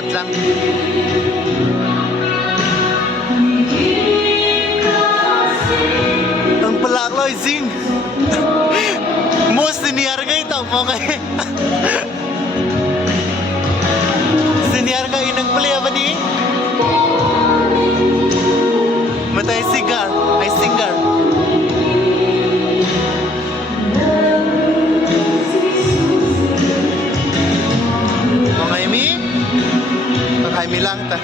donut lang. Ang palakloy, Zing! Most siniyarga ito mo kay. Siniyarga inang pala ba ni? Matay sigar, ay singer. Mga Amy? Mag-Amy lang ta.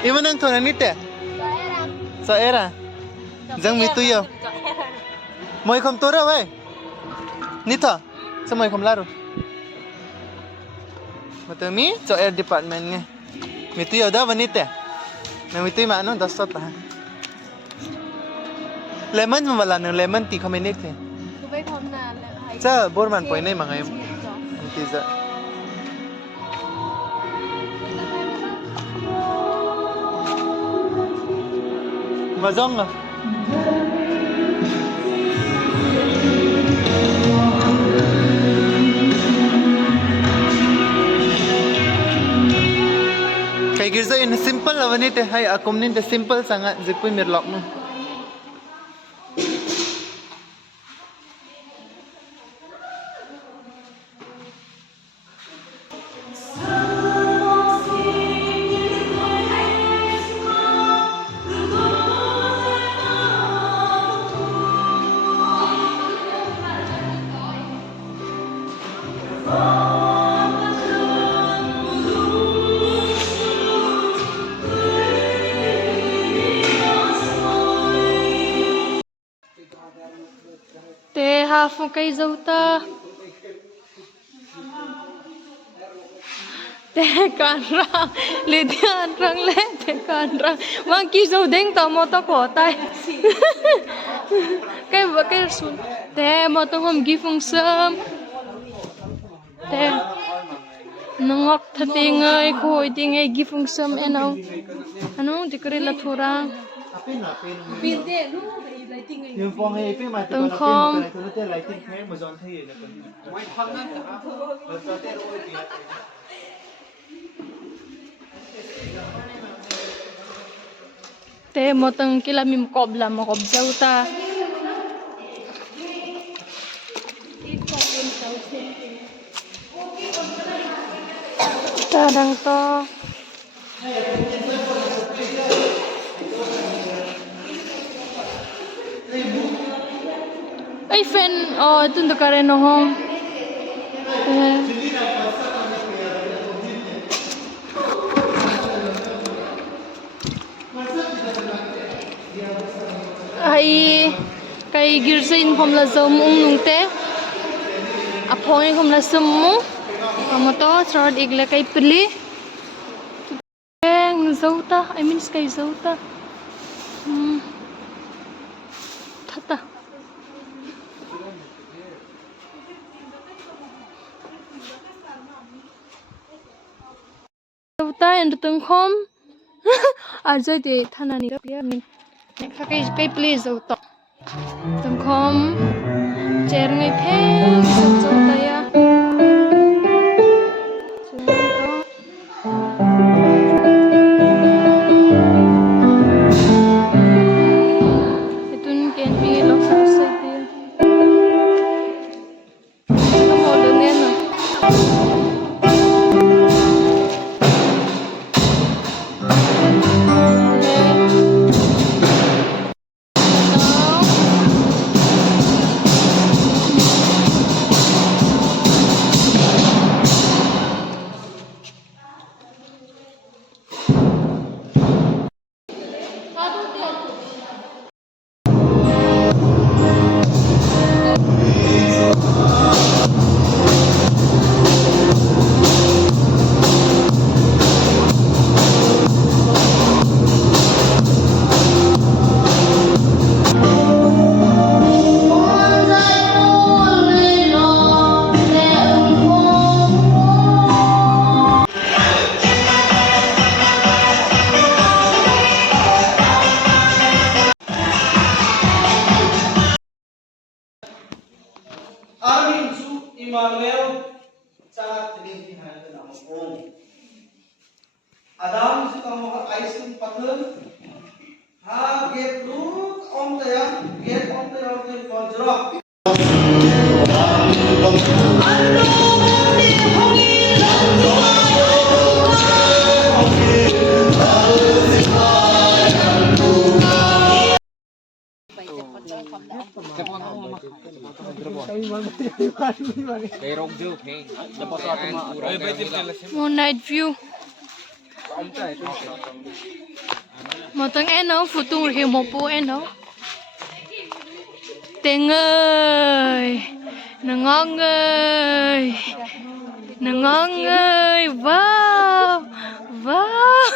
Iman ang tunan nito? Sa era. Jang mituyo. Moy kom tora wai. Nito. Sa moy kom laro. Matami sa air department ni. Mituyo da vanite. Na mituyo ma ano dasot ha. Lemon mo wala ng lemon tea kami nito. Kubay kom na. Sa borman po inay mga yung antiza. Mazong nga. Kay girsa in simple la vanite hay akom ninte simple sangat zipoy mirlok mo. Te half kay zauta. Te kanra. Lidian rang le te kanra. Wang ki zau deng ta mo ta ko tai. Kay sun. Te mo to hom gi fung sam. Te nangok thatingai khoi tingai gi fung sam enau. Ano dikri la thora. Pin de lu lighting ai. Yung pong ay ipin mati Teng ko khom. na pin ko lighting kay mo zon thay na kan. Mai kham na ta. Basta te ro ti. Te mo tang kilamim kobla mo kob zauta. Tarang to. Ay fan oh itu untuk karen oh. Ay kay girsain kom la zamung nungte. Apoi kom la sumung. Kamu to srod igle kay pili. Eng zauta, I mean kay zauta. Tata. Zauta and tengkom. Aja de thana ni ya min. Kay pili zauta. Tengkom. Chair ngai phe zauta ya. Emmanuel sa tinitinahan ng among Adam sa kamuha aisin patun ha get root on the get on the conjure Mo night view. Mo tang eno futung ri mo po eno. Tengay. Nangangay. Nangangay. Wow. Wow.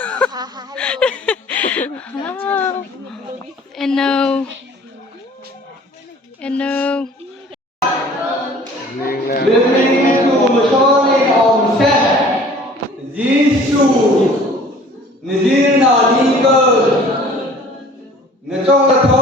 Wow. Eno. Eno. Living to maturity on set Giêsu Nizir na đi cơ Người trong là